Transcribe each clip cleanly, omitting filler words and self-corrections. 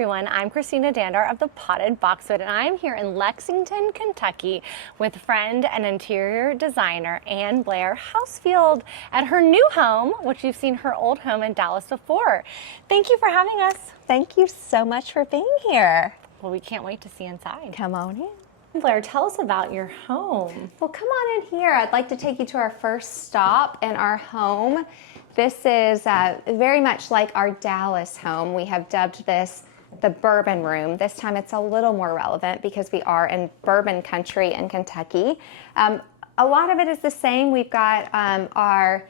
everyone, I'm Christina Dandar of the Potted Boxwood, and I'm here in Lexington, Kentucky with friend and interior designer Ann-Blair Housefield at her new home, which you've seen her old home in Dallas before. Thank you for having us. Thank you so much for being here. Well, we can't wait to see inside. Come on in. Blair, tell us about your home. Well, come on in here. I'd like to take you to our first stop in our home. This is very much like our Dallas home. We have dubbed this the bourbon room. This time it's a little more relevant because we are in bourbon country in Kentucky. A lot of it is the same. We've got our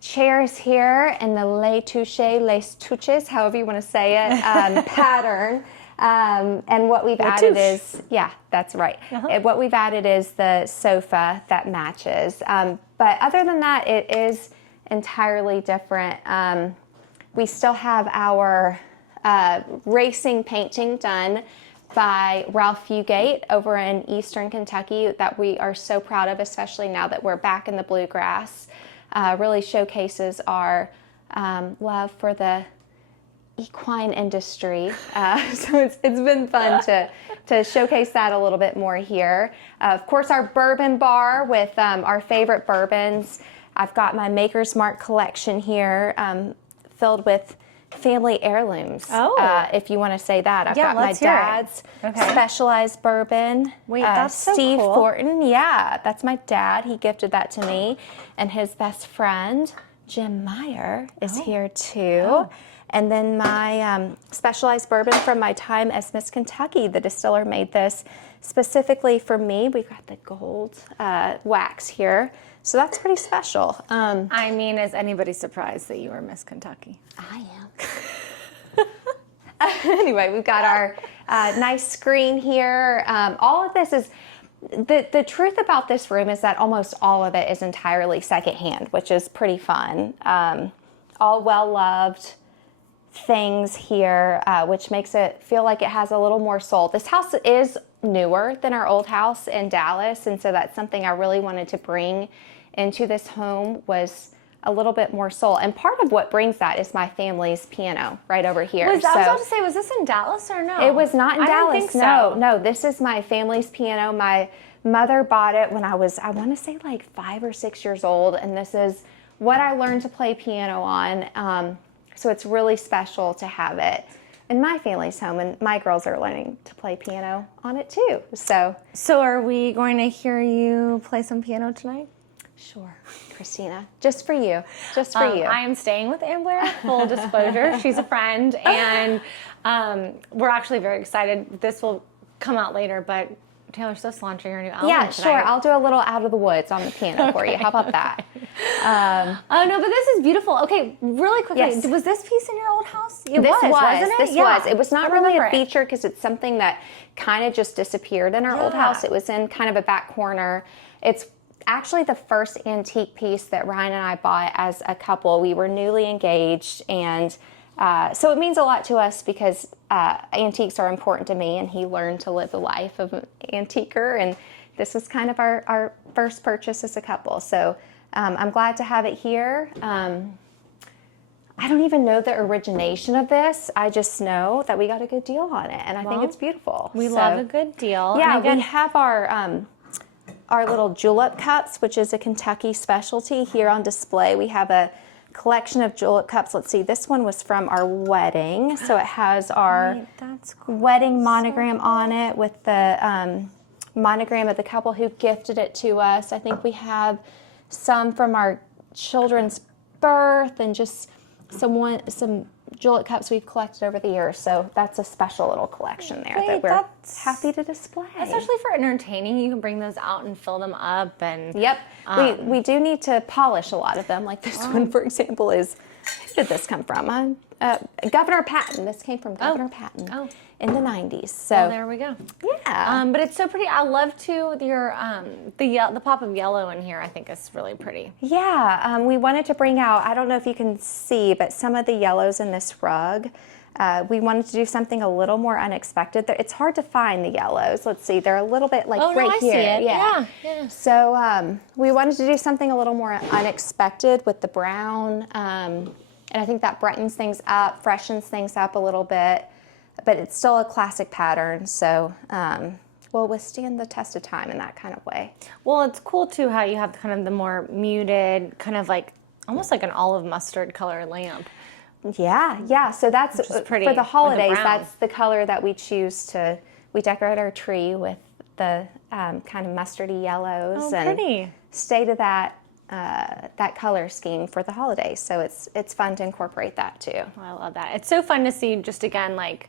chairs here in the les touches, however you want to say it, pattern. And what we've added is, yeah, that's right. What we've added is the sofa that matches. But other than that, it is entirely different. We still have our racing painting done by Ralph Fugate over in Eastern Kentucky that we are so proud of, especially now that we're back in the bluegrass. Really showcases our love for the equine industry. So it's been fun to showcase that a little bit more here. Of course, our bourbon bar with our favorite bourbons. I've got my Maker's Mark collection here filled with family heirlooms, if you want to say that. I've got my dad's specialized bourbon. Wait, that's so Steve cool. Fortin. Yeah, that's my dad. He gifted that to me. And his best friend, Jim Meyer, is here too. And then my specialized bourbon from my time as Miss Kentucky. The distiller made this specifically for me. We've got the gold wax here. So that's pretty special. I mean, is anybody surprised that you were Miss Kentucky? I am. Anyway, we've got our nice screen here. All of this is, the truth about this room is that almost all of it is entirely secondhand, which is pretty fun. All well-loved things here, which makes it feel like it has a little more soul. This house is newer than our old house in Dallas, and so that's something I really wanted to bring into this home, was a little bit more soul. And part of what brings that is my family's piano right over here. I was about to say, was this in Dallas or no? It was not in Dallas. Didn't think so. No, this is my family's piano. My mother bought it when I was, I want to say like 5 or 6 years old, and this is what I learned to play piano on. So it's really special to have it in my family's home, and my girls are learning to play piano on it too. So are we going to hear you play some piano tonight? Sure, Christina, just for you, just for you. I am staying with Ann-Blair, full disclosure. She's a friend, and we're actually very excited. This will come out later, but Taylor Swift's launching her new album Yeah, tonight. sure. I'll do a little Out of the Woods on the piano for you. How about that? Oh, no, but this is beautiful. Okay, really quickly, Yes. was this piece in your old house? This Wasn't it? This Yeah. was. It was not I really remember a it. feature because it's something that kind of just disappeared in our old house. It was in kind of a back corner. It's actually the first antique piece that Ryan and I bought as a couple. We were newly engaged, and so it means a lot to us because antiques are important to me, and he learned to live the life of an antiquer, and this was kind of our first purchase as a couple. So I'm glad to have it here. I don't even know the origination of this. I just know that we got a good deal on it, and I think it's beautiful. We love a good deal. Yeah, And again, we have our little julep cups, which is a Kentucky specialty, here on display. We have a collection of julep cups. Let's see, this one was from our wedding, so it has our that's cool. wedding monogram on it with the monogram of the couple who gifted it to us. I think we have some from our children's birth, and just some julep cups we've collected over the years. So that's a special little collection there that we're happy to display. Especially for entertaining, you can bring those out and fill them up. And Yep. We do need to polish a lot of them. Like this one, for example, is, who did this come from? Governor Patton. This came from Governor Patton in the 90s. So well, there we go. Yeah. But it's so pretty. I love too your the pop of yellow in here. I think is really pretty. Yeah. We wanted to bring out, I don't know if you can see, but some of the yellows in this rug. We wanted to do something a little more unexpected. It's hard to find the yellows. Let's see, they're a little bit like right I here. See it. Yeah. Yeah. So we wanted to do something a little more unexpected with the brown, and I think that brightens things up, freshens things up a little bit. but it's still a classic pattern, so will withstand the test of time in that kind of way. Well, it's cool too how you have kind of the more muted, kind of like almost like an olive mustard color lamp. Yeah. So that's pretty, for the holidays. brown. That's the color that we choose to. We decorate our tree with the kind of mustardy yellows Oh, and pretty. stay to that color scheme for the holidays. So it's fun to incorporate that too. Oh, I love that. It's so fun to see, just again, like,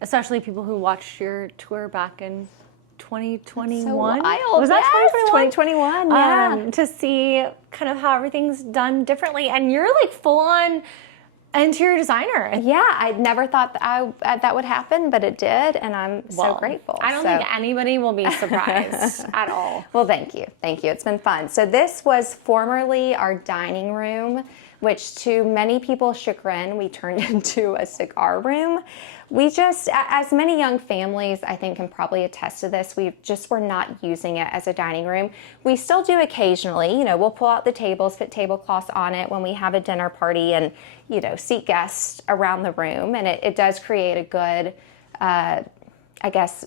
especially people who watched your tour back in 2021. So wild. Was that Yes, 2021? 2021, yeah. To see kind of how everything's done differently. And you're like full on interior designer. Yeah, I never thought that would happen, but it did, and I'm so grateful. I don't think anybody will be surprised at all. Well, thank you. It's been fun. So this was formerly our dining room, which to many people's chagrin, we turned into a cigar room. We just, as many young families, I think, can probably attest to this, we just were not using it as a dining room. We still do occasionally, we'll pull out the tables, put tablecloths on it when we have a dinner party and, seat guests around the room. And it does create a good, I guess,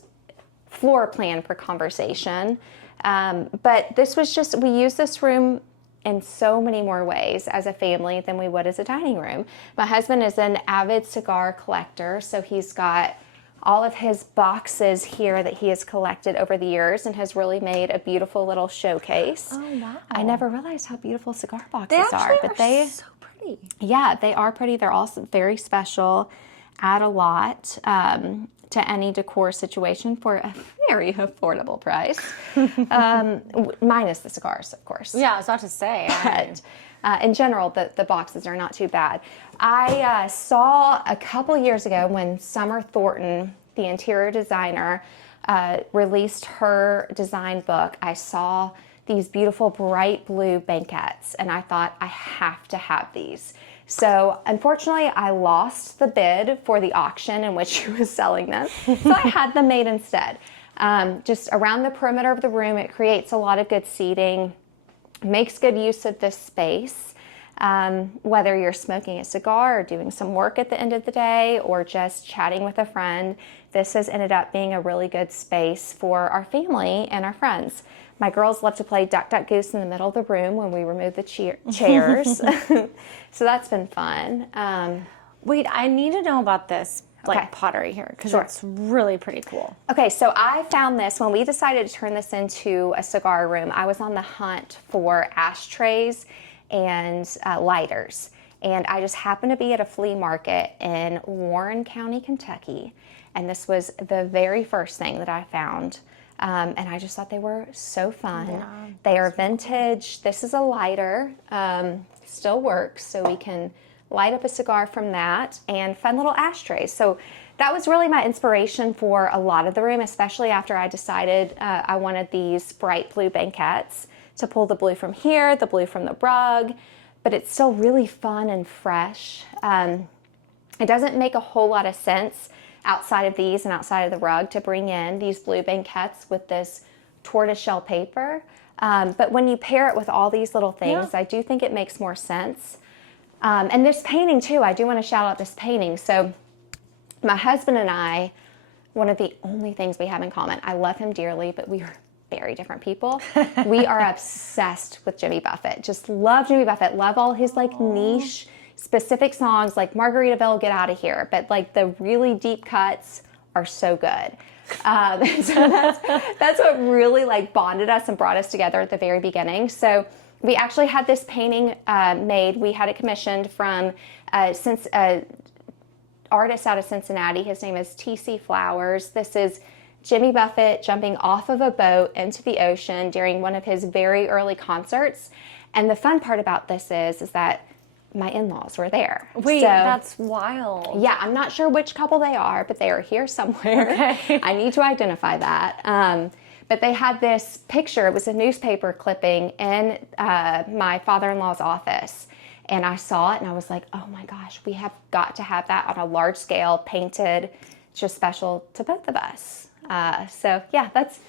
floor plan for conversation. But this was just, we use this room in so many more ways as a family than we would as a dining room. My husband is an avid cigar collector, so he's got all of his boxes here that he has collected over the years and has really made a beautiful little showcase. Oh, wow. I never realized how beautiful cigar They boxes actually but they so pretty. Yeah, they are pretty. They're also very special, add a lot to any decor situation for a very affordable price, minus the cigars, of course. Yeah, I was about to say. But in general, the boxes are not too bad. I saw a couple years ago when Summer Thornton, the interior designer, released her design book. I saw these beautiful bright blue banquettes, and I thought, I have to have these. So unfortunately, I lost the bid for the auction in which she was selling them. So I had them made instead. Just around the perimeter of the room, it creates a lot of good seating, makes good use of this space. Whether you're smoking a cigar or doing some work at the end of the day or just chatting with a friend, this has ended up being a really good space for our family and our friends. My girls love to play duck, duck, goose in the middle of the room when we remove the chairs. So that's been fun. Wait, I need to know about this Okay. pottery here because Sure. it's really pretty cool. Okay, so I found this when we decided to turn this into a cigar room. I was on the hunt for ashtrays and lighters. And I just happened to be at a flea market in Warren County, Kentucky. And this was the very first thing that I found. And I just thought they were so fun. Yeah. They are vintage. This is a lighter, still works, so we can light up a cigar from that, and fun little ashtrays. So that was really my inspiration for a lot of the room, especially after I decided I wanted these bright blue banquettes to pull the blue from here, the blue from the rug, but it's still really fun and fresh. It doesn't make a whole lot of sense outside of these and outside of the rug to bring in these blue banquettes with this tortoiseshell paper. But when you pair it with all these little things, I do think it makes more sense. And this painting too, I do want to shout out this painting. So my husband and I, one of the only things we have in common, I love him dearly, but we are very different people. We are obsessed with Jimmy Buffett. Just love Jimmy Buffett. Love all his niche specific songs like Margaritaville, Get Out of Here. But the really deep cuts are so good. So that's what really bonded us and brought us together at the very beginning. So we actually had this painting made. We had it commissioned from artist out of Cincinnati. His name is T.C. Flowers. This is Jimmy Buffett jumping off of a boat into the ocean during one of his very early concerts. And the fun part about this is that my in-laws were there. Wait, that's wild. Yeah, I'm not sure which couple they are, but they are here somewhere. Okay. I need to identify that. But they had this picture. It was a newspaper clipping in my father-in-law's office. And I saw it and I was like, oh my gosh, we have got to have that on a large scale, painted, just special to both of us. So yeah, that's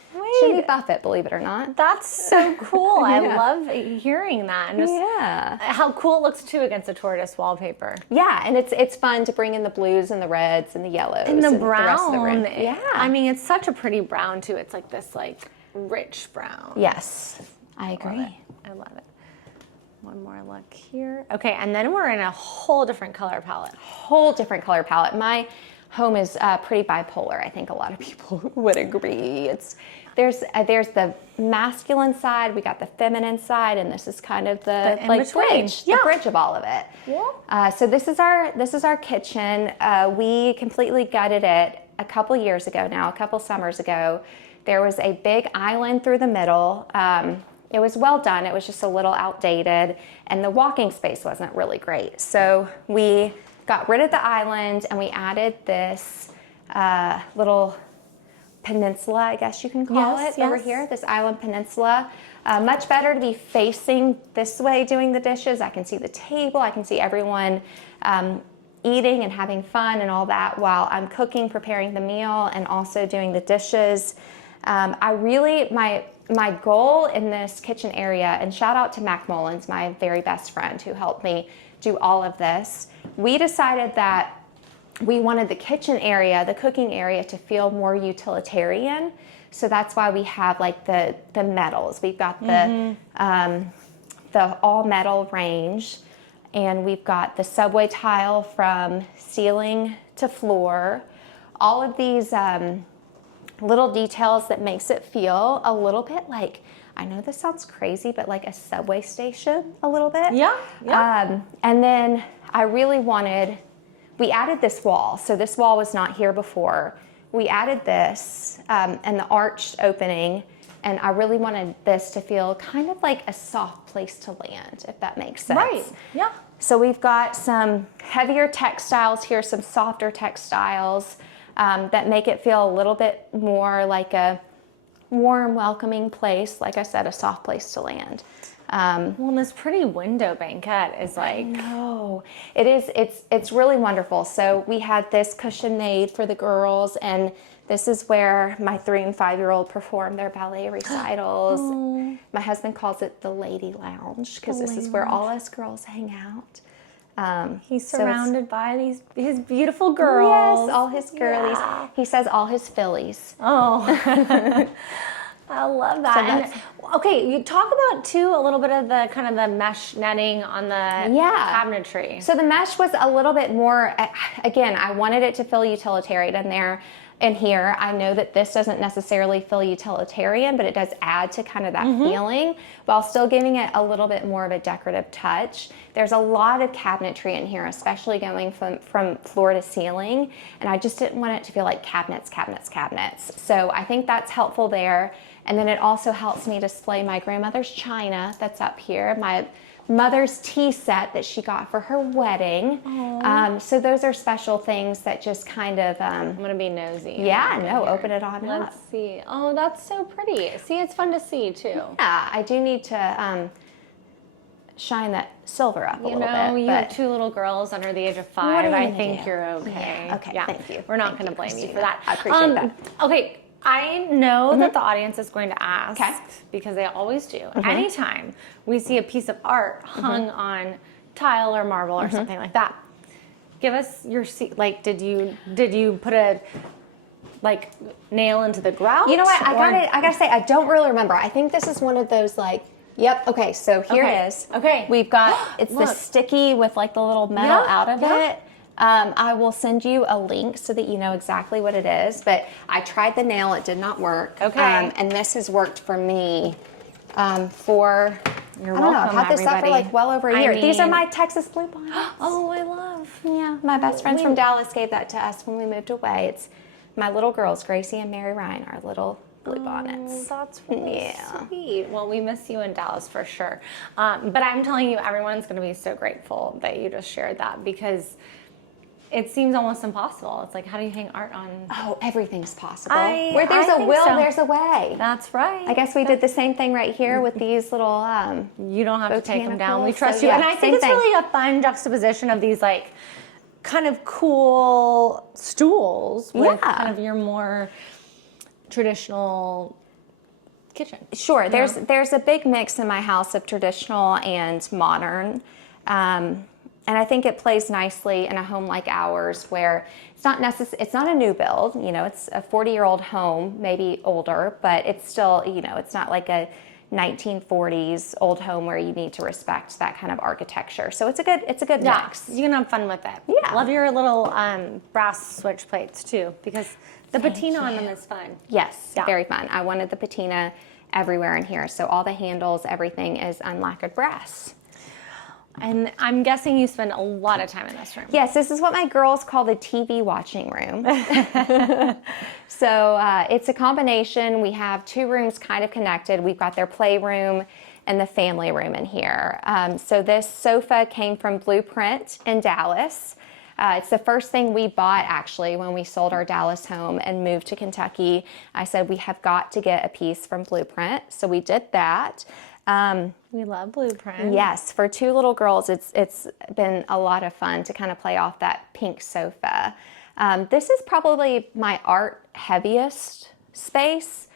Jimmy Buffett, believe it or not. That's so cool. I love hearing that. And just how cool it looks too against a tortoise wallpaper. Yeah, and it's fun to bring in the blues and the reds and the yellows and the brown. The rest of the room. Yeah, I mean, it's such a pretty brown too. It's like this rich brown. Yes, I agree. I love it. One more look here. Okay, and then we're in a whole different color palette. My home is pretty bipolar. I think a lot of people would agree. There's the masculine side, we got the feminine side, and this is kind of the bridge of all of it. Yeah. So this is our kitchen. We completely gutted it a couple years ago now, a couple summers ago. There was a big island through the middle. It was well done. It was just a little outdated, and the walking space wasn't really great. So we got rid of the island and we added this little peninsula, I guess you can call it, over here, this island peninsula. Much better to be facing this way doing the dishes. I can see the table, I can see everyone eating and having fun and all that while I'm cooking, preparing the meal, and also doing the dishes. My goal in this kitchen area, and shout out to Mac Mullins, my very best friend who helped me do all of this, we decided that we wanted the kitchen area, the cooking area, to feel more utilitarian. So that's why we have like the metals. We've got the all metal range, and we've got the subway tile from ceiling to floor. All of these little details that makes it feel a little bit like, I know this sounds crazy, but like a subway station a little bit. Yeah. And then I really we added this wall. So this wall was not here before. We added this and the arched opening, and I really wanted this to feel kind of like a soft place to land, if that makes sense. Right, yeah. So we've got some heavier textiles here, some softer textiles that make it feel a little bit more like a warm, welcoming place. Like I said, a soft place to land. Well, this pretty window banquette is like... No, it is. It's really wonderful. So we had this cushion made for the girls, and this is where my 3- and 5-year-old perform their ballet recitals. My husband calls it the lady lounge because this is where all us girls hang out. He's surrounded by his beautiful girls. Yes, all his girlies. Yeah. He says all his fillies. Oh, I love that. So okay, you talk about too a little bit of the kind of the mesh netting on the cabinetry. So the mesh was a little bit more. Again, I wanted it to feel utilitarian in there. And here, I know that this doesn't necessarily feel utilitarian, but it does add to kind of that feeling while still giving it a little bit more of a decorative touch. There's a lot of cabinetry in here, especially going from floor to ceiling. And I just didn't want it to feel like cabinets. So I think that's helpful there. And then it also helps me display my grandmother's china that's up here, my mother's tea set that she got for her wedding. So those are special things that just kind of... I'm going to be nosy. Yeah, no, open it on up. Let's see. Oh, that's so pretty. See, it's fun to see too. Yeah, I do need to shine that silver up a little bit. You know, you have 2 little girls under the age of 5. I think you're okay. Yeah. Okay, thank you. We're not going to blame you for that. I appreciate that. Okay. I know that the audience is going to ask, because they always do. Anytime we see a piece of art hung on tile or marble or something like that, give us your like. Did you put a nail into the grout? You know what? I gotta say, I don't really remember. I think this is one of those Yep. Okay. So here it is. Okay. We've got it's the sticky with like the little metal out of it. I will send you a link so that you know exactly what it is, but I tried the nail, it did not work. Okay. And this has worked for me for, You're I don't know, I've welcome, had this up for everybody. well over a year. These are mean- my Texas blue bonnets. Oh, I love. Yeah, my best friends from Dallas gave that to us when we moved away. It's my little girls, Gracie and Mary Ryan, our little blue bonnets. That's really sweet. Well, we miss you in Dallas for sure. But I'm telling you, everyone's going to be so grateful that you just shared that, because it seems almost impossible. It's like, how do you hang art on? Oh, everything's possible. Where there's a will, there's a way. That's right. I guess we did the same thing right here with these little you don't have to take them down. We botanicals, trust so you. yeah, And I think it's same thing. really a fun juxtaposition of these kind of cool stools with kind of your more traditional kitchen. Sure, there's a big mix in my house of traditional and modern. And I think it plays nicely in a home like ours where it's not a new build, it's a 40-year-old home, maybe older, but it's still, it's not like a 1940s old home where you need to respect that kind of architecture. So it's a good mix. You can have fun with it. Yeah. Love your little brass switch plates too, because the patina on them is fun. Yes, very fun. I wanted the patina everywhere in here. So all the handles, everything is unlacquered brass. And I'm guessing you spend a lot of time in this room. Yes, this is what my girls call the TV watching room. So it's a combination. We have 2 rooms kind of connected. We've got their playroom and the family room in here. So this sofa came from Blueprint in Dallas. It's the first thing we bought actually when we sold our Dallas home and moved to Kentucky. I said we have got to get a piece from Blueprint. So we did that. We love Blueprint. Yes, for 2 little girls, it's been a lot of fun to kind of play off that pink sofa. This is probably my art heaviest space.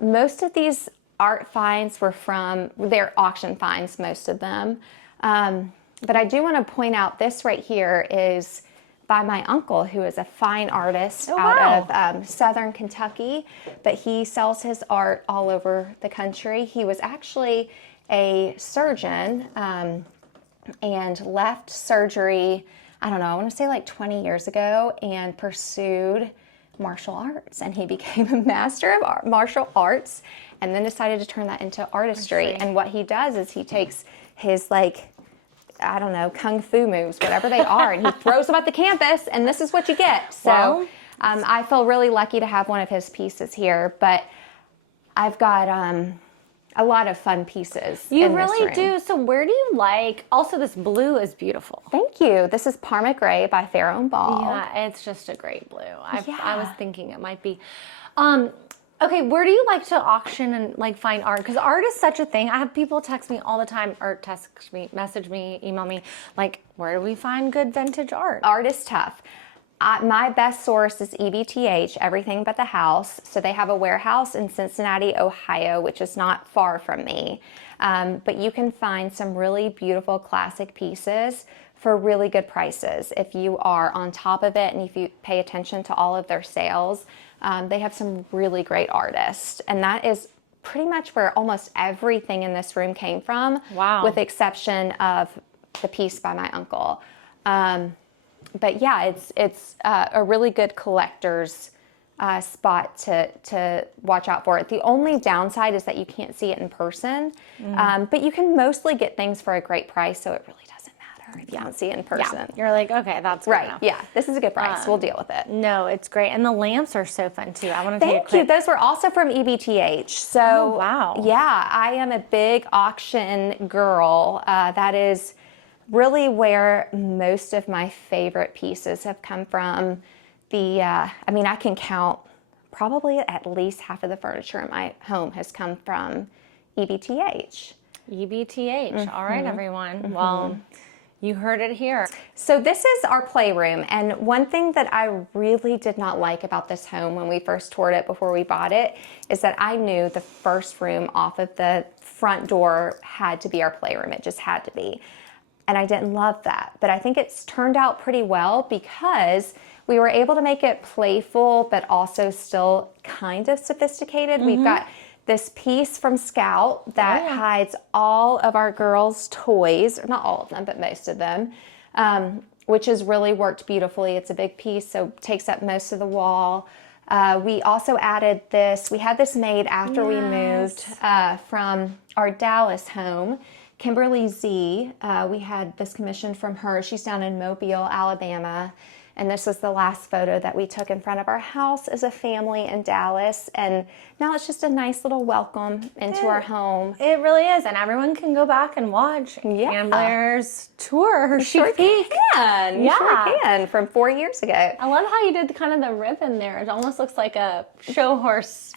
Most of these art finds they're auction finds, most of them. But I do want to point out this right here is by my uncle, who is a fine artist out of southern Kentucky, but he sells his art all over the country. He was actually a surgeon and left surgery, I don't know, I want to say like 20 years ago, and pursued martial arts. And he became a master of martial arts and then decided to turn that into artistry. And what he does is he takes his I don't know, kung fu moves, whatever they are, and he throws them at the campus, and this is what you get. So I feel really lucky to have one of his pieces here, but I've got a lot of fun pieces. You really do. So where do you also this blue is beautiful. Thank you. This is Parma Gray by Farrow & Ball. Yeah, it's just a great blue. I was thinking it might be. Okay, where do you like to auction and find art? Because art is such a thing. I have people text me all the time, or message me, email me, where do we find good vintage art? Art is tough. My best source is EBTH, Everything But the House. So they have a warehouse in Cincinnati, Ohio, which is not far from me. But you can find some really beautiful classic pieces for really good prices if you are on top of it and if you pay attention to all of their sales. They have some really great artists, and that is pretty much where almost everything in this room came from. Wow. With the exception of the piece by my uncle. But yeah, it's a really good collector's spot to watch out for. The only downside is that you can't see it in person, but you can mostly get things for a great price, so it really doesn't matter if you don't see it in person. Yeah. You're like, okay, that's good enough. Yeah, this is a good price. We'll deal with it. No, it's great. And the lamps are so fun too. I want to take a quick... Thank you. Those were also from EBTH. So, wow. Yeah, I am a big auction girl. That is really where most of my favorite pieces have come from. I can count probably at least half of the furniture in my home has come from EBTH. EBTH. All right, everyone. Well, you heard it here. So this is our playroom, and one thing that I really did not like about this home when we first toured it before we bought it is that I knew the first room off of the front door had to be our playroom. It just had to be. And I didn't love that, but I think it's turned out pretty well because we were able to make it playful, but also still kind of sophisticated. We've got this piece from Scout that hides all of our girls' toys, not all of them, but most of them, which has really worked beautifully. It's a big piece, so takes up most of the wall. We also added this. We had this made after we moved from our Dallas home. Kimberly Z, we had this commission from her. She's down in Mobile, Alabama. And this was the last photo that we took in front of our house as a family in Dallas. And now it's just a nice little welcome into our home. It really is. And everyone can go back and watch Ann-Blair's tour, her chic peek. You sure can, from 4 years ago. I love how you did kind of the ribbon there. It almost looks like a show horse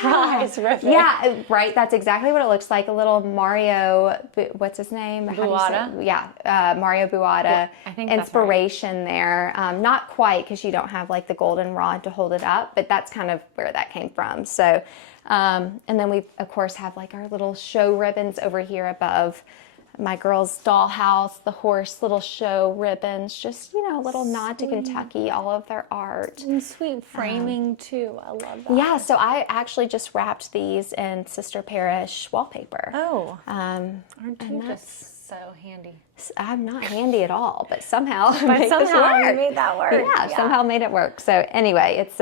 prize ribbon. Yeah, right. That's exactly what it looks like. A little Mario, what's his name? Buada. Mario Buada. I think inspiration there. Not quite, because you don't have like the golden rod to hold it up, but that's kind of where that came from. So, and then we of course have like our little show ribbons over here above my girls' dollhouse, the horse little show ribbons, just, you know, a little nod to Kentucky, all of their art. And sweet framing too. I love that. Yeah, so I actually just wrapped these in Sister Parish wallpaper. Oh, aren't you just so handy? I'm not handy at all, but somehow you made that work. Yeah, somehow made it work. So anyway, it's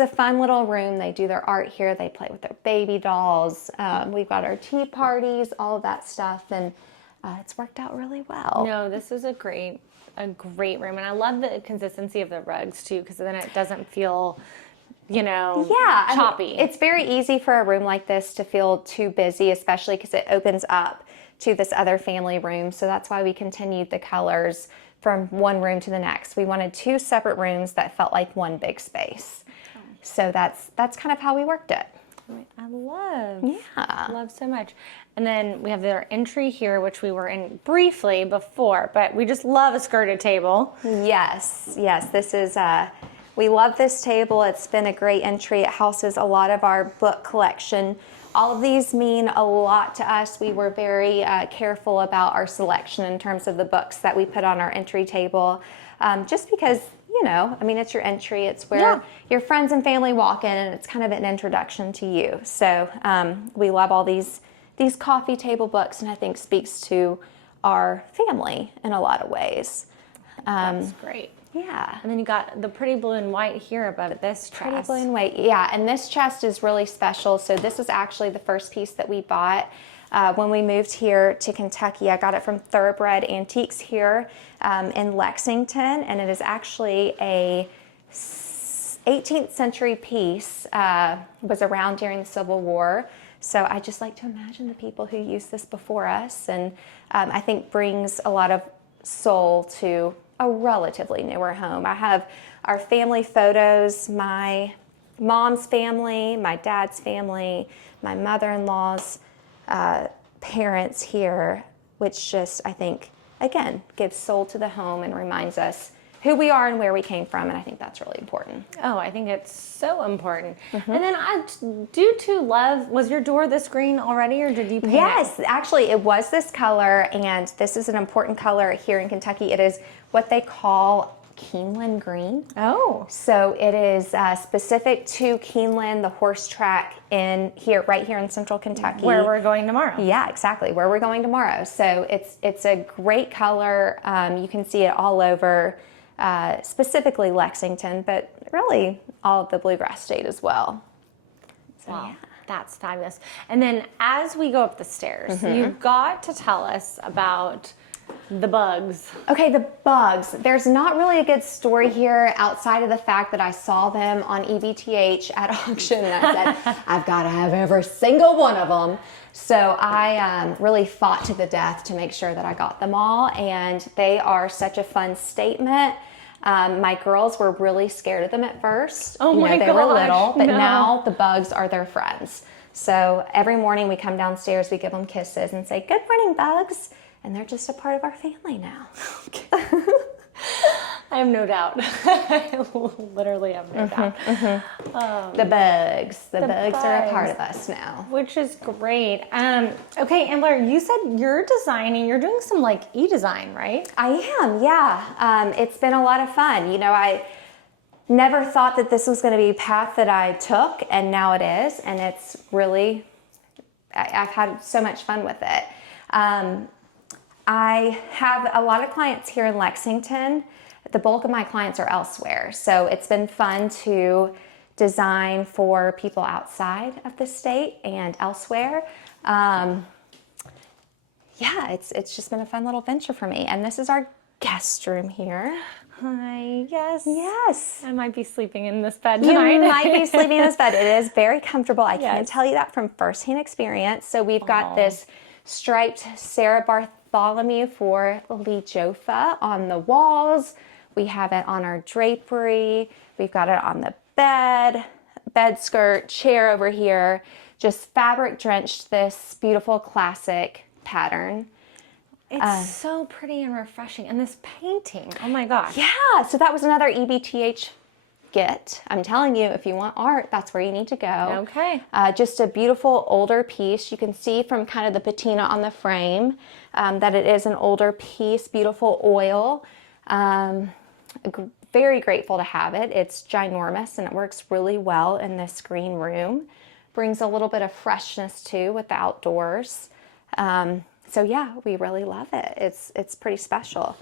a fun little room. They do their art here. They play with their baby dolls. We've got our tea parties, all of that stuff, and it's worked out really well. No, this is a great room, and I love the consistency of the rugs too, because then it doesn't feel, you know, choppy. I mean, it's very easy for a room like this to feel too busy, especially because it opens up to this other family room. So that's why we continued the colors from one room to the next. We wanted 2 separate rooms that felt like one big space. So that's kind of how we worked it. I love so much. And then we have their entry here, which we were in briefly before, but we just love a skirted table. Yes, this is, we love this table. It's been a great entry. It houses a lot of our book collection. All of these mean a lot to us. We were very careful about our selection in terms of the books that we put on our entry table, just because, you know, I mean, it's your entry. It's where your friends and family walk in, and it's kind of an introduction to you. So we love all these coffee table books, and I think speaks to our family in a lot of ways. That's great. Yeah. And then you got the pretty blue and white here above this chest. Pretty blue and white. Yeah, and this chest is really special. So this is actually the first piece that we bought when we moved here to Kentucky. I got it from Thoroughbred Antiques here in Lexington, and it is actually a 18th century piece. Was around during the Civil War. So I just like to imagine the people who used this before us, and I think brings a lot of soul to a relatively newer home. I have our family photos, my mom's family, my dad's family, my mother-in-law's parents here, which just, I think, again, gives soul to the home and reminds us who we are and where we came from, and I think that's really important. Oh, I think it's so important. And then I do too love, was your door this green already, or did you paint it? Yes, actually it was this color, and this is an important color here in Kentucky. It is what they call Keeneland green. Oh. So it is specific to Keeneland, the horse track right here in central Kentucky. Where we're going tomorrow. Yeah, exactly, where we're going tomorrow. So it's a great color. You can see it all over, specifically Lexington, but really all of the Bluegrass State as well. So, wow, that's fabulous. And then as we go up the stairs, you've got to tell us about the bugs. Okay, the bugs. There's not really a good story here outside of the fact that I saw them on EBTH at auction, and I said, I've got to have every single one of them. So I really fought to the death to make sure that I got them all, and they are such a fun statement. My girls were really scared of them at first. Oh my gosh, they were little, but no. now the bugs are their friends. So every morning we come downstairs, we give them kisses and say, "Good morning, bugs." And they're just a part of our family now. I have no doubt. I literally have no doubt. The bugs are a part of us now. Which is great. Okay, Ann-Blair, you said you're doing some like e-design, right? I am, yeah. It's been a lot of fun. You know, I never thought that this was going to be a path that I took, and now it is. And it's really, I've had so much fun with it. I have a lot of clients here in Lexington. The bulk of my clients are elsewhere. So it's been fun to design for people outside of the state and elsewhere. Yeah, it's just been a fun little venture for me. And this is our guest room here. Hi, yes. Yes. I might be sleeping in this bed tonight. You might be sleeping in this bed. It is very comfortable. I can tell you that from firsthand experience. So we've got this striped Sarah Bartholomew for Lee Joffa on the walls. We have it on our drapery. We've got it on the bed skirt, chair over here. Just fabric drenched this beautiful classic pattern. It's so pretty and refreshing. And this painting, oh my gosh. Yeah, so that was another EBTH get. I'm telling you, if you want art, that's where you need to go. Okay. Just a beautiful older piece. You can see from kind of the patina on the frame that it is an older piece, beautiful oil. Very grateful to have it. It's ginormous and it works really well in this green room. Brings a little bit of freshness too with the outdoors. So yeah, we really love it. It's pretty special.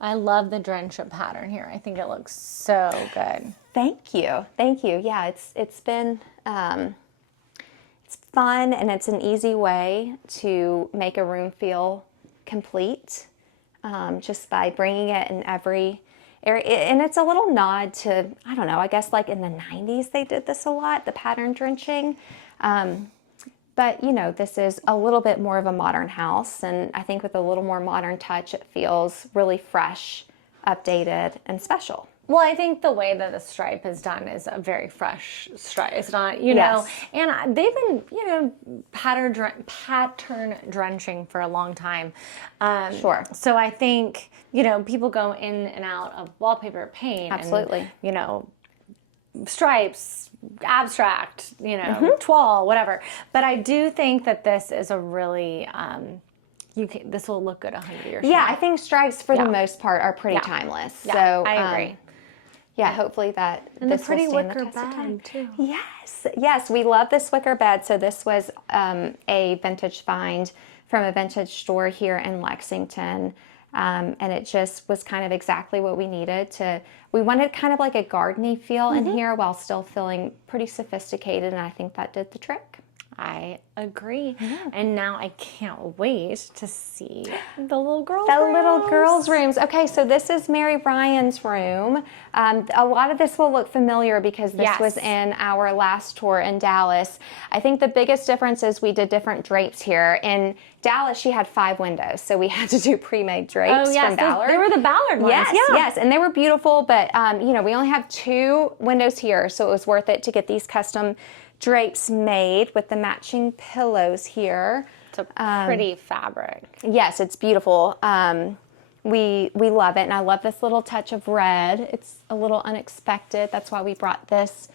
I love the drench-up pattern here. I think it looks so good. Thank you. Thank you. Yeah, it's been it's fun and it's an easy way to make a room feel complete just by bringing it in every area. And it's a little nod to, I don't know, I guess like in the 90s they did this a lot, the pattern drenching. But, you know, this is a little bit more of a modern house, and I think with a little more modern touch, it feels really fresh, updated, and special. Well, I think the way that the stripe is done is a very fresh stripe. It's not, you know, and they've been, you know, pattern drenching for a long time. Sure. So I think, you know, people go in and out of wallpaper paint. Absolutely. And, you know, stripes, abstract, you know, toile, whatever. But I do think that this is a really, this will look good 100 years. Yeah, I think stripes for the most part are pretty timeless. Yeah, so I agree. Yeah, hopefully that and this the pretty will stand wicker the test of time too. Yes, we love this wicker bed. So this was a vintage find from a vintage store here in Lexington. And it just was kind of exactly what we needed to. We wanted kind of like a gardeny feel in here while still feeling pretty sophisticated, and I think that did the trick. I agree. And now I can't wait to see the little girls' Little girls' rooms. Okay, so this is Mary Bryan's room. A lot of this will look familiar because this was in our last tour in Dallas. I think the biggest difference is we did different drapes here. In Dallas, she had 5 windows, so we had to do pre-made drapes from Ballard. They were the Ballard ones. Yes, and they were beautiful, but you know, we only have 2 windows here, so it was worth it to get these custom drapes made with the matching pillows here. It's a pretty fabric. Yes, it's beautiful. We love it, and I love this little touch of red. It's a little unexpected. That's why we brought this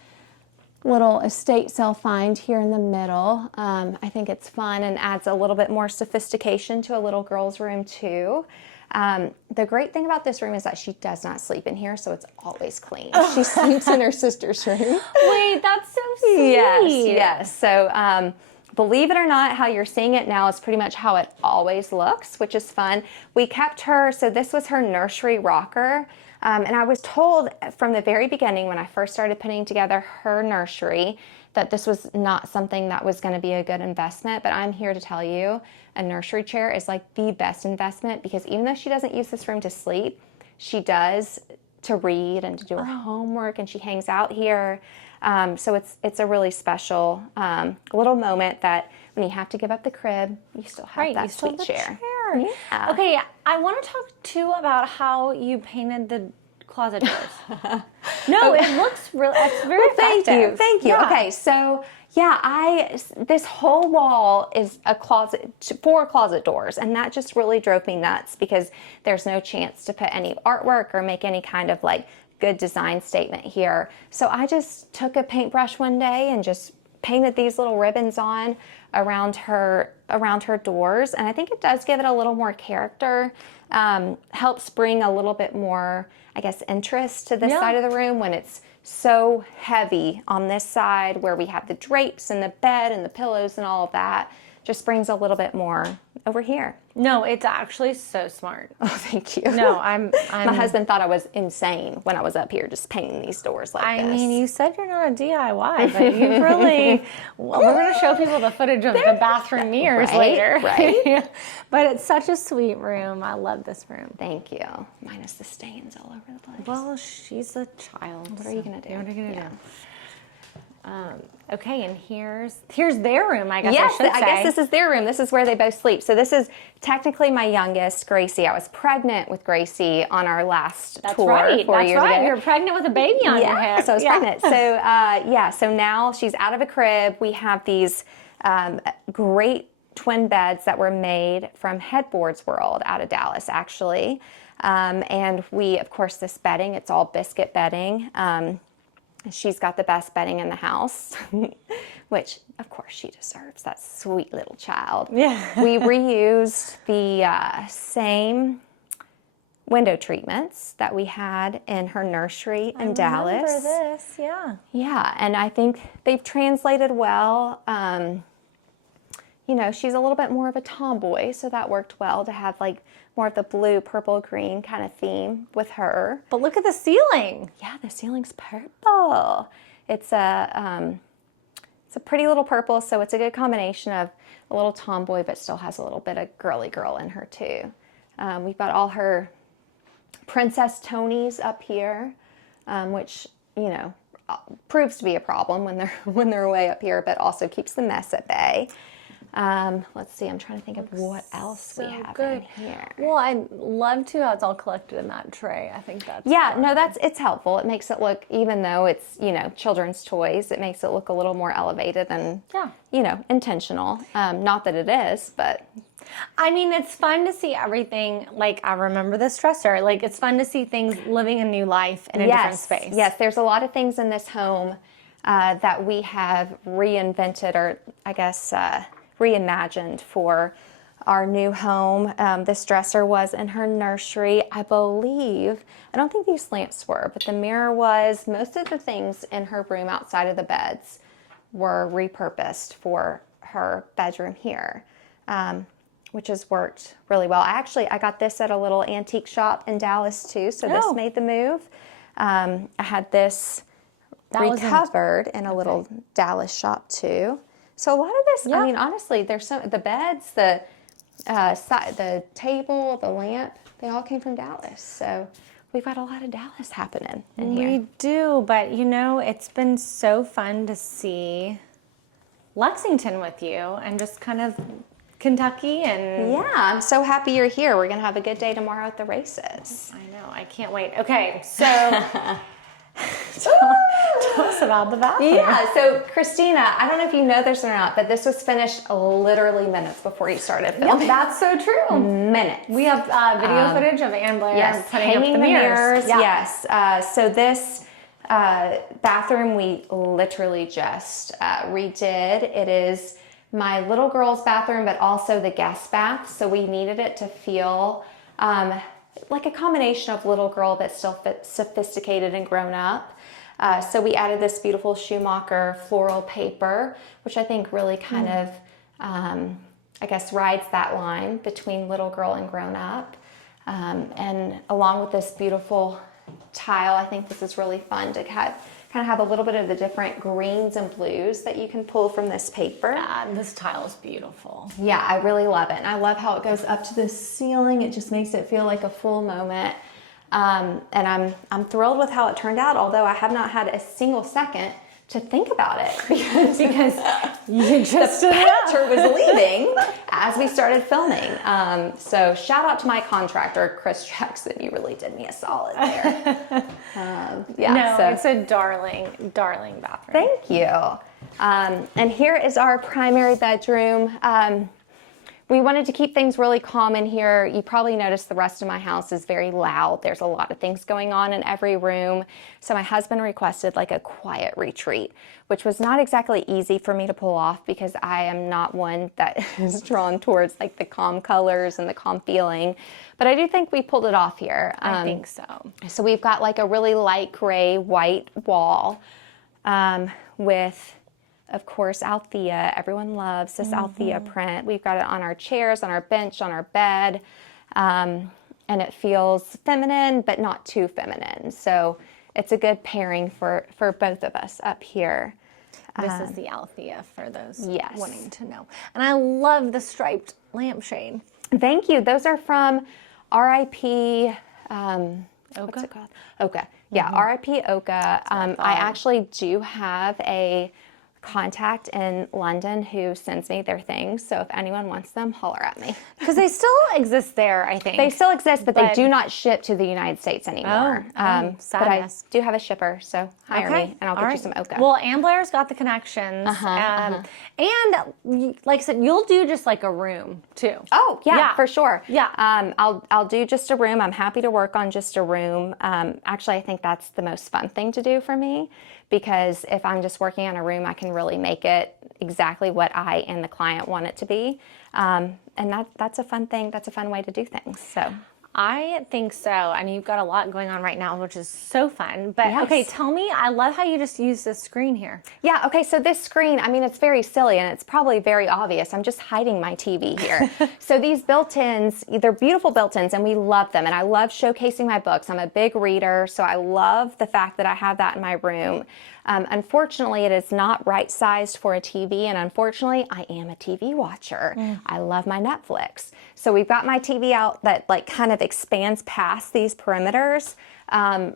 little estate sale find here in the middle. I think it's fun and adds a little bit more sophistication to a little girl's room too. The great thing about this room is that she does not sleep in here, so it's always clean. She sleeps in her sister's room. Wait, that's so sweet. Yes. So believe it or not, how you're seeing it now is pretty much how it always looks, which is fun. We kept her, so this was her nursery rocker. And I was told from the very beginning when I first started putting together her nursery that this was not something that was going to be a good investment, but I'm here to tell you a nursery chair is like the best investment because even though she doesn't use this room to sleep, she does to read and to do her homework, and she hangs out here. So it's a really special little moment that when you have to give up the crib, you still have that sweet chair. Yeah. Okay, I want to talk too about how you painted the closet doors. No, it looks really, it's very effective. Thank you. Yeah. Okay, so yeah, this whole wall is a closet, 4 closet doors, and that just really drove me nuts because there's no chance to put any artwork or make any kind of like good design statement here. So I just took a paintbrush one day and just painted these little ribbons on around her doors, and I think it does give it a little more character. Helps bring a little bit more, I guess, interest to this side of the room when it's so heavy on this side where we have the drapes and the bed and the pillows and all of that. Just brings a little bit more over here. No, it's actually so smart. Oh, thank you. No, I'm My husband thought I was insane when I was up here just painting these doors like this. I mean, you said you're not a DIY, but you really... Well, we're going to show people the footage of the bathroom mirrors later. Right. But it's such a sweet room. I love this room. Thank you. Minus the stains all over the place. Well, she's a child. What are you going to do? What are you going to do? Okay, and here's their room, I guess yes, I should say. I guess this is their room. This is where they both sleep. So this is technically my youngest, Gracie. I was pregnant with Gracie on our last tour 4 years ago. You're pregnant with a baby on your head. So I was pregnant. So so now she's out of a crib. We have these great twin beds that were made from Headboards World out of Dallas, actually. And we, of course, this bedding, it's all biscuit bedding. She's got the best bedding in the house, which, of course, she deserves. That sweet little child. Yeah. We reused the same window treatments that we had in her nursery in Dallas. I remember this, yeah. Yeah, and I think they've translated well. You know, she's a little bit more of a tomboy, so that worked well to have like more of the blue, purple, green kind of theme with her. But look at the ceiling. Yeah, the ceiling's purple. It's a pretty little purple, so it's a good combination of a little tomboy, but still has a little bit of girly girl in her too. We've got all her Princess Tonys up here, which, you know, proves to be a problem when they're way up here, but also keeps the mess at bay. Let's see, I'm trying to think of what else we have in here. Well, I love too how it's all collected in that tray. I think that's fun. No, it's helpful. It makes it look, even though it's, you know, children's toys, it makes it look a little more elevated and, you know, intentional. Not that it is, but I mean, it's fun to see everything. Like, I remember this dresser. Like, it's fun to see things living a new life in a different space. Yes, there's a lot of things in this home that we have reinvented, or I guess reimagined for our new home. This dresser was in her nursery, I believe. I don't think these lamps were, but the mirror was. Most of the things in her room outside of the beds were repurposed for her bedroom here, which has worked really well. I got this at a little antique shop in Dallas too, so this made the move. I had this recovered in a little Dallas shop too. So a lot of this, I mean, honestly, there's the beds, the table, the lamp, they all came from Dallas. So we've got a lot of Dallas happening in here. We do, but you know, it's been so fun to see Lexington with you and just kind of Kentucky and... Yeah, I'm so happy you're here. We're going to have a good day tomorrow at the races. I know, I can't wait. Okay, so... Tell us about the bathroom. Yeah, so Christina, I don't know if you know this or not, but this was finished literally minutes before you started filming. Yep, that's so true. Minutes. We have video footage of Ann-Blair putting hanging up the mirrors. Yes. So this bathroom we literally just redid. It is my little girl's bathroom, but also the guest bath. So we needed it to feel like a combination of little girl but still sophisticated and grown up. So we added this beautiful Schumacher floral paper, which I think really kind of, I guess, rides that line between little girl and grown up. And along with this beautiful tile, I think this is really fun to kind of have a little bit of the different greens and blues that you can pull from this paper. Yeah, this tile is beautiful. Yeah, I really love it. And I love how it goes up to the ceiling. It just makes it feel like a full moment. And I'm thrilled with how it turned out, although I have not had a single second to think about it because you just the picture was leaving as we started filming. So shout out to my contractor, Chris Jackson. You really did me a solid there. It's a darling, darling bathroom. Thank you. And here is our primary bedroom. We wanted to keep things really calm in here. You probably noticed the rest of my house is very loud. There's a lot of things going on in every room. So my husband requested like a quiet retreat, which was not exactly easy for me to pull off because I am not one that is drawn towards like the calm colors and the calm feeling. But I do think we pulled it off here. I think so. So we've got like a really light gray, white wall with, of course, Althea. Everyone loves this Althea print. We've got it on our chairs, on our bench, on our bed. And it feels feminine, but not too feminine. So it's a good pairing for both of us up here. This is the Althea for those Yes. wanting to know. And I love the striped lampshade. Thank you. Those are from RIP, what's it called? Oka. Yeah, RIP Oka. I actually do have a contact in London who sends me their things. So if anyone wants them, holler at me. Because they still exist there, I think. They still exist, but they do not ship to the United States anymore. But I sadness. do have a shipper, so hire me, and I'll get you some Oka. Well, Ann-Blair's got the connections. And like I said, you'll do just like a room too. Oh, yeah, for sure. Yeah. I'll do just a room. I'm happy to work on just a room. Actually, I think that's the most fun thing to do for me, because if I'm just working on a room, I can really make it exactly what I and the client want it to be. And that's a fun thing. That's a fun way to do things. So I think so. I mean, you've got a lot going on right now, which is so fun. But Yes. okay, tell me, I love how you just use this screen here. yeah, okay, so this screen, I mean, it's very silly and it's probably very obvious. I'm just hiding my TV here. So these built-ins, they're beautiful built-ins and we love them. And I love showcasing my books. I'm a big reader, so I love the fact that I have that in my room. Unfortunately, it is not right-sized for a TV, and unfortunately, I am a TV watcher. I love my Netflix. So we've got my TV out that like kind of expands past these perimeters.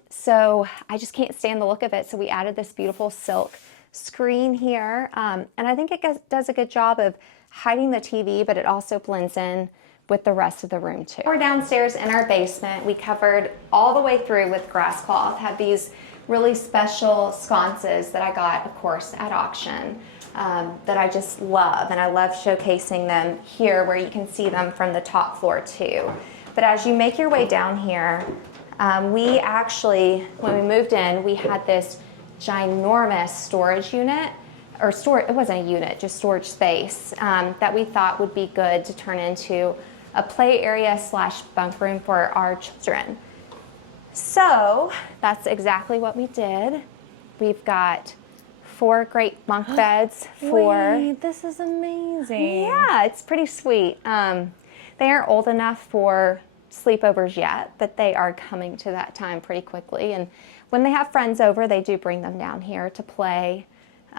So I just can't stand the look of it. So we added this beautiful silk screen here. And I think it does a good job of hiding the TV, but it also blends in with the rest of the room too. We're downstairs in our basement. We covered all the way through with grass cloth, have these really special sconces that I got, of course, at auction, that I just love. And I love showcasing them here where you can see them from the top floor too. But as you make your way down here, we actually, when we moved in, we had this ginormous storage unit, or it wasn't a unit, just storage space, that we thought would be good to turn into a play area / bunk room for our children. So that's exactly what we did. We've got 4 great bunk beds. Wait, this is amazing. Yeah, it's pretty sweet. They aren't old enough for sleepovers yet, but they are coming to that time pretty quickly. And when they have friends over, they do bring them down here to play.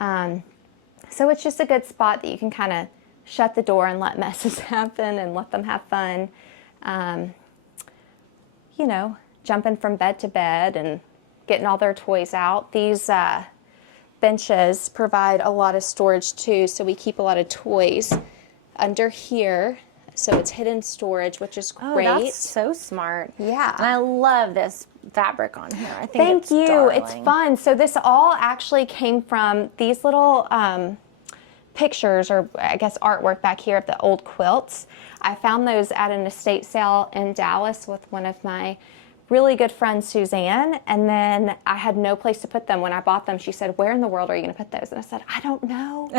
So it's just a good spot that you can kind of shut the door and let messes happen and let them have fun. You know, jumping from bed to bed and getting all their toys out. These benches provide a lot of storage too, so we keep a lot of toys under here. So it's hidden storage, which is great. Oh, that's so smart. Yeah. And I love this fabric on here. I think it's Thank you. darling. It's fun. So this all actually came from these little pictures, or I guess artwork back here of the old quilts. I found those at an estate sale in Dallas with one of my really good friend Suzanne, and then I had no place to put them. When I bought them, she said, "Where in the world are you going to put those?" And I said, "I don't know."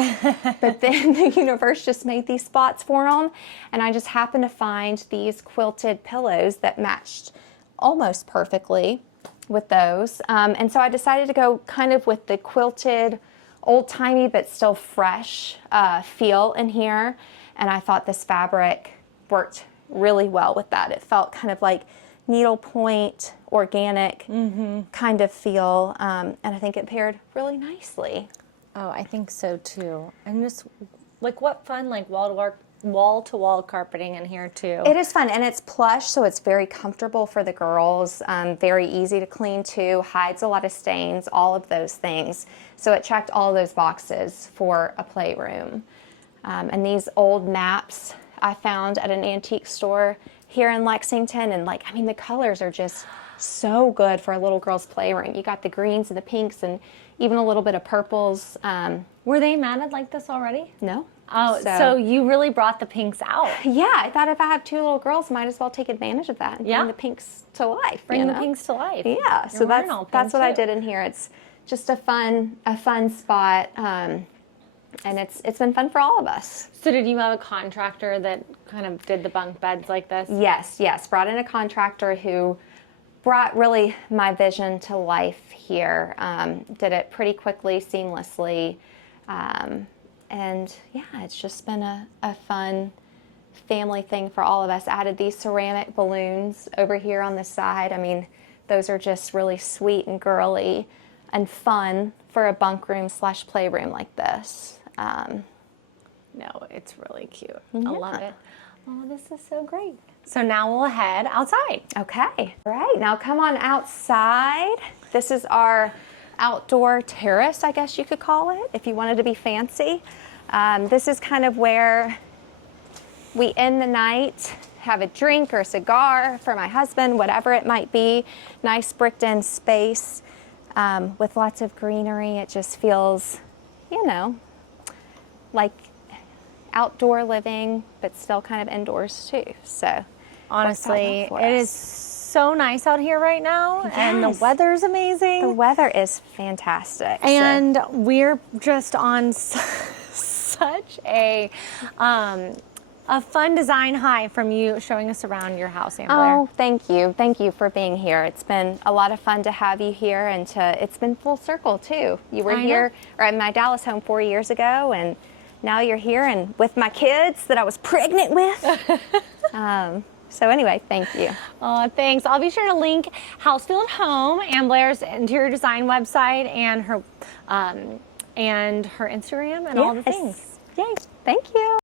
But then the universe just made these spots for them, and I just happened to find these quilted pillows that matched almost perfectly with those. And so I decided to go kind of with the quilted, old-timey but still fresh feel in here, and I thought this fabric worked really well with that. It felt kind of like needlepoint, organic kind of feel, and I think it paired really nicely. Oh, I think so too. And just like what fun, like wall-to-wall carpeting in here too. It is fun, and it's plush, so it's very comfortable for the girls, very easy to clean too, hides a lot of stains, all of those things. So it checked all of those boxes for a playroom. And these old maps I found at an antique store here in Lexington, and like, I mean, the colors are just so good for a little girl's playroom. You got the greens and the pinks and even a little bit of purples. Were they matted like this already? No. Oh, so you really brought the pinks out. Yeah, I thought if I have 2 little girls, might as well take advantage of that and bring the pinks to life. Bring the pinks to life. Yeah, so that's what I did in here. It's just a fun spot. And it's been fun for all of us. So did you have a contractor that kind of did the bunk beds like this? Yes. Brought in a contractor who brought really my vision to life here. Did it pretty quickly, seamlessly. And yeah, it's just been a fun family thing for all of us. Added these ceramic balloons over here on the side. I mean, those are just really sweet and girly and fun for a bunk room / playroom like this. No, it's really cute. Yeah. I love it. Oh, this is so great. So now we'll head outside. Okay. All right, now come on outside. This is our outdoor terrace, I guess you could call it, if you wanted to be fancy. This is kind of where we end the night, have a drink or a cigar for my husband, whatever it might be. Nice bricked in space with lots of greenery. It just feels, you know, like outdoor living, but still kind of indoors too. So honestly, it is so nice out here right now, and the weather's amazing. The weather is fantastic. And we're just on such a fun design high from you showing us around your house, Ann-Blair. Oh, thank you. Thank you for being here. It's been a lot of fun to have you here, and it's been full circle too. You were here or at my Dallas home 4 years ago, and now you're here and with my kids that I was pregnant with. So anyway, thank you. Oh, thanks. I'll be sure to link Housefield Home, Ann-Blair's interior design website, and her Instagram and all the things. Yay. Thank you.